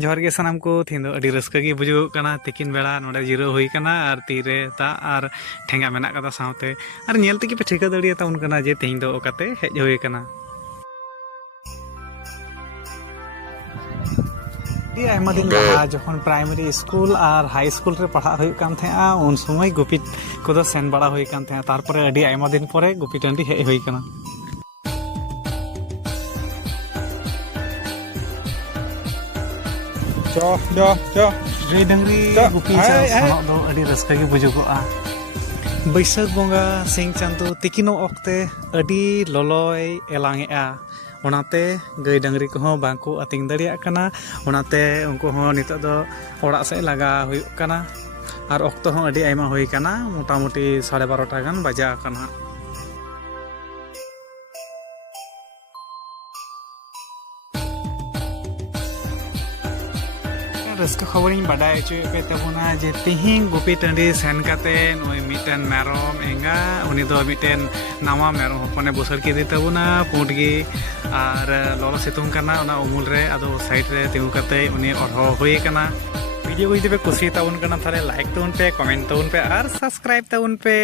जोहर गे सानाम को थीन दो अड़ी रस्का गे बुझुगोग कना तिकिन बेला नोडे जिरो हुई कना और तीरे दा और ठेंगा मेना कदा सावते और नेल तेगे पे ठिका दड़िया ताउन कना जे तेहिं दो ओकाते हेज हुई कना आयमा दिन लहा जखन प्राइमरी स्कूल और हाई स्कूल रे पढ़ा हुई कान थे उन समय गुपी को सेन बड़ा हुई कान थे तारपरे अड़ी आयमा दिन परे गुपी टांडी हेज हुई कना गाय डंगरी गुपी सनक दो अड़ी रस्का गे बुझुगोआ बैसाख बंगा सिंह चांदो तिकिनो अक्ते अड़ी ललय एलांगेआ ओनाते गाय डंगरी को बांको आतिंग दाड़िया कना ओनाते उनको नितो दो ओड़ा से लगा हुई कना और अक्तो हो अड़ी आयमा हुई कना मोटामुटी 12:30 गान बजा कना रस्का खबर बाडाय पे तबना जे तिहिं गुपी टांडी सेन काते नय मिटन मेरम एंगा उनी दो मिटन नावा मेरम हपने बसर के तबना पुंडगी और ललो सितुंग कना ओना उमुल रे आदो साइड रे तिंगु काते उनी अरहो होई कना वीडियो को जदि पे कुसी ताउन कना थाले लाइक ताउन पे कमेंट ताउन पे और सब्सक्राइब ताउन पे।